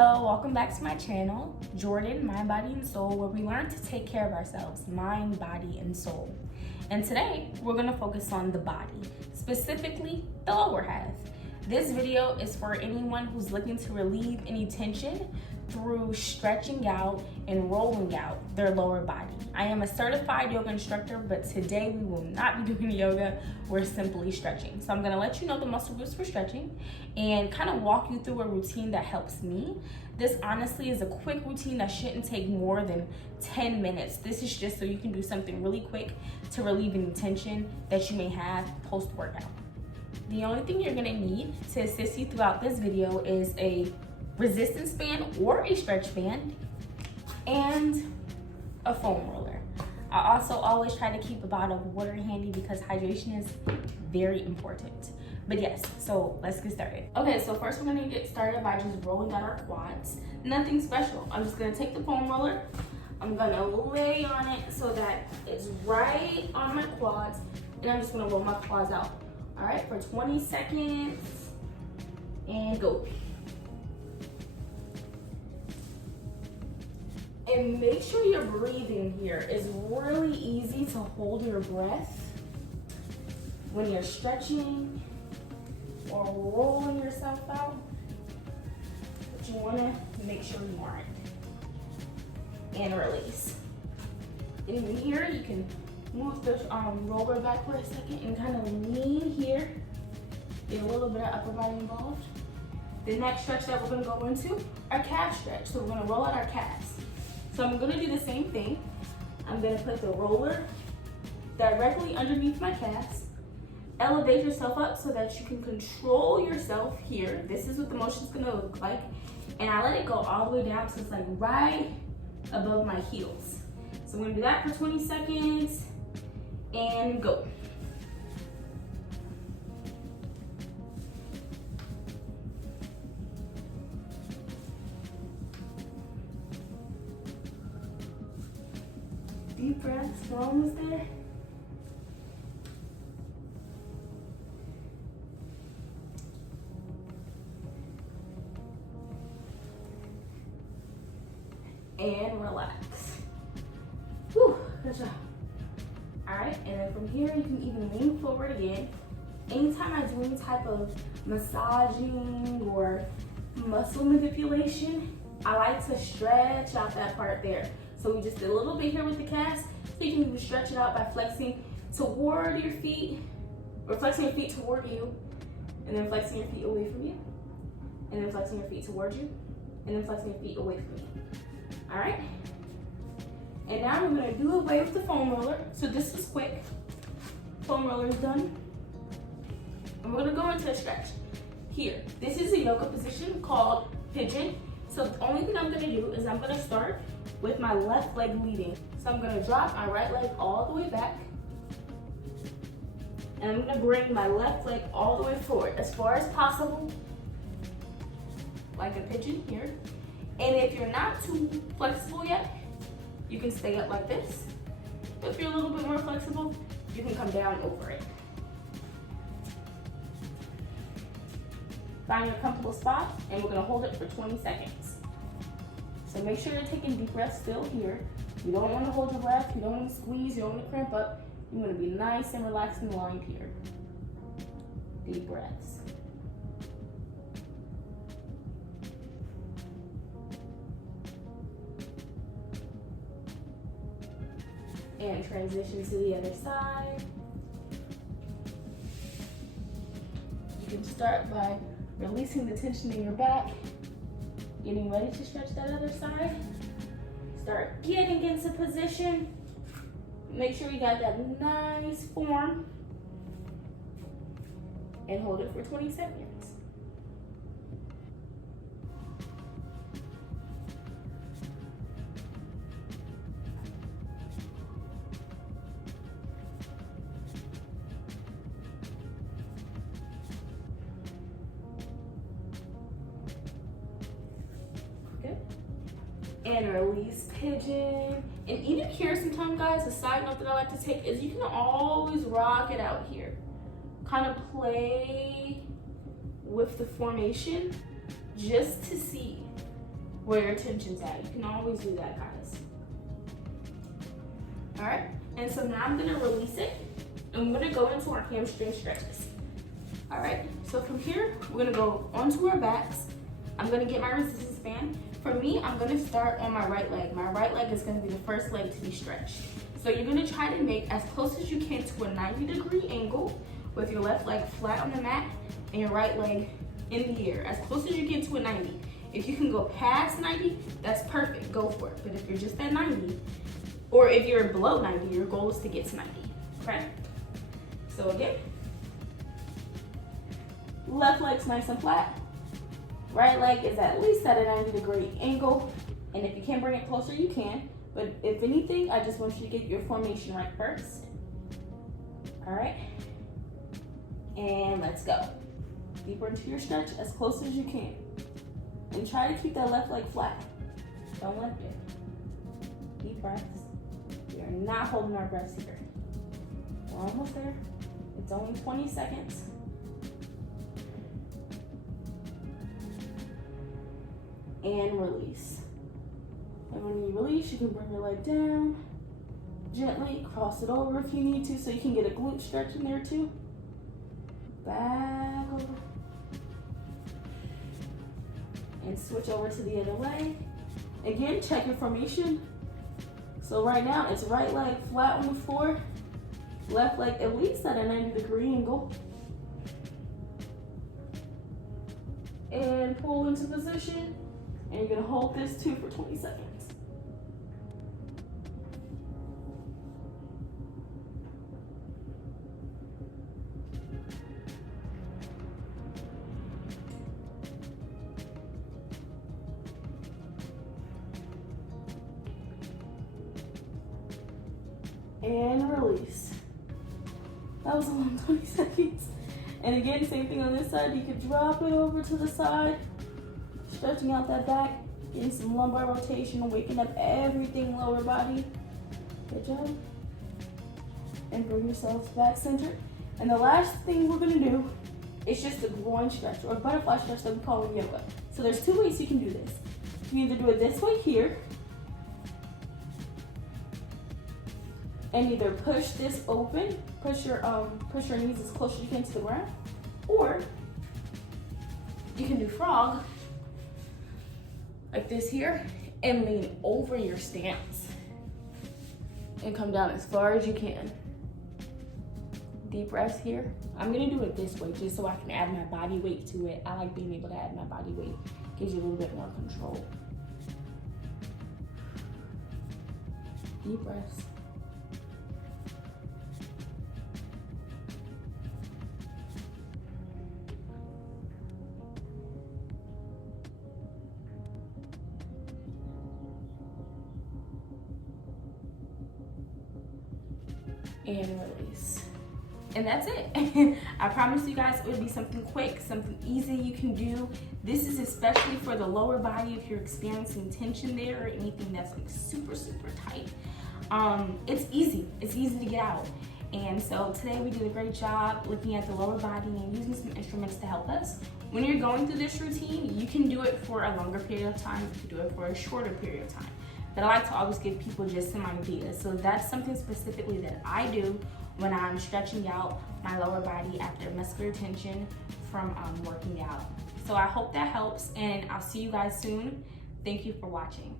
Hello, welcome back to my channel, Jordan, Mind, Body, and Soul, where we learn to take care of ourselves, mind, body, and soul. And today, we're gonna focus on the body, specifically the lower half. This video is for anyone who's looking to relieve any tension through stretching out and rolling out their lower body. I am a certified yoga instructor, but today we will not be doing yoga, we're simply stretching. So I'm gonna let you know the muscle groups for stretching and kind of walk you through a routine that helps me. This honestly is a quick routine that shouldn't take more than 10 minutes. This is just so you can do something really quick to relieve any tension that you may have post-workout. The only thing you're gonna need to assist you throughout this video is a resistance band or a stretch band and a foam roller. I also always try to keep a bottle of water handy because hydration is very important. But yes, so let's get started. Okay, so first we're gonna get started by just rolling out our quads. Nothing special. I'm just gonna take the foam roller. I'm gonna lay on it so that it's right on my quads, and I'm just gonna roll my quads out. All right, for 20 seconds, and go. And make sure your breathing here is really easy to hold your breath when you're stretching or rolling yourself out, but you wanna make sure you aren't. And release. And in here, you can move the roller back for a second and kind of lean here. Get a little bit of upper body involved. The next stretch that we're gonna go into, our calf stretch. So we're gonna roll out our calves. So I'm gonna do the same thing. I'm gonna put the roller directly underneath my calves. Elevate yourself up so that you can control yourself here. This is what the motion's gonna look like. And I let it go all the way down so it's like right above my heels. So I'm gonna do that for 20 seconds and go. Deep breaths, we're almost there. And relax. Whew, good job. All right, and then from here, you can even lean forward again. Anytime I do any type of massaging or muscle manipulation, I like to stretch out that part there. So we just did a little bit here with the calves, so you can even stretch it out by flexing toward your feet, or flexing your feet toward you, and then flexing your feet away from you, and then flexing your feet toward you, and then flexing your feet away from you. All right? And now we're gonna do away with the foam roller. So this is quick. Foam roller is done. And we're gonna go into a stretch. Here, this is a yoga position called pigeon. So the only thing I'm gonna do is I'm gonna start with my left leg leading. So I'm gonna drop my right leg all the way back. And I'm gonna bring my left leg all the way forward as far as possible, like a pigeon here. And if you're not too flexible yet, you can stay up like this. If you're a little bit more flexible, you can come down over it. Find your comfortable spot, and we're gonna hold it for 20 seconds. So make sure you're taking deep breaths still here. You don't wanna hold your breath, you don't wanna squeeze, you don't wanna cramp up. You wanna be nice and relaxed and aligned here. Deep breaths. And transition to the other side. You can start by releasing the tension in your back, getting ready to stretch that other side. Start getting into position. Make sure you got that nice form. And hold it for 20 seconds. And release pigeon. And even here sometimes, guys, a side note that I like to take is you can always rock it out here. Kind of play with the formation just to see where your tension's at. You can always do that, guys. All right, and so now I'm gonna release it, and we're gonna go into our hamstring stretches. All right, so from here, we're gonna go onto our backs. I'm gonna get my resistance band. For me, I'm gonna start on my right leg. My right leg is gonna be the first leg to be stretched. So you're gonna try to make as close as you can to a 90-degree angle with your left leg flat on the mat and your right leg in the air, as close as you can to a 90. If you can go past 90, that's perfect, go for it. But if you're just at 90, or if you're below 90, your goal is to get to 90, okay? So again, left leg's nice and flat. Right leg is at least at a 90-degree angle. And if you can bring it closer, you can. But if anything, I just want you to get your formation right first. All right. And let's go. Deeper into your stretch, as close as you can. And try to keep that left leg flat. Don't lift it. Deep breaths. We are not holding our breaths here. We're almost there. It's only 20 seconds. And release. And when you release, you can bring your leg down, gently cross it over if you need to, so you can get a glute stretch in there too. Back over. And switch over to the other leg. Again, check your formation. So right now, it's right leg flat on the floor, left leg at least at a 90-degree angle. And pull into position. And you're gonna hold this too for 20 seconds. And release. That was a long 20 seconds. And again, same thing on this side. You could drop it over to the side. Stretching out that back, getting some lumbar rotation, waking up everything lower body. Good job. And bring yourselves back centered. And the last thing we're gonna do is just a groin stretch or a butterfly stretch that we call in yoga. So there's two ways you can do this. You either do it this way here, and either push this open, push your knees as close as you can to the ground, or you can do frog, like this here, and lean over your stance and come down as far as you can. Deep breaths here. I'm gonna do it this way just so I can add my body weight to it. I like being able to add my body weight. Gives you a little bit more control. Deep breaths. And release. And that's it. I promise you guys it would be something quick, something easy you can do. This is especially for the lower body if you're experiencing tension there or anything that's like super, super tight. It's easy to get out. And so today we did a great job looking at the lower body and using some instruments to help us. When you're going through this routine, you can do it for a longer period of time, you can do it for a shorter period of time. But I like to always give people just some ideas. So that's something specifically that I do when I'm stretching out my lower body after muscular tension from working out. So I hope that helps, and I'll see you guys soon. Thank you for watching.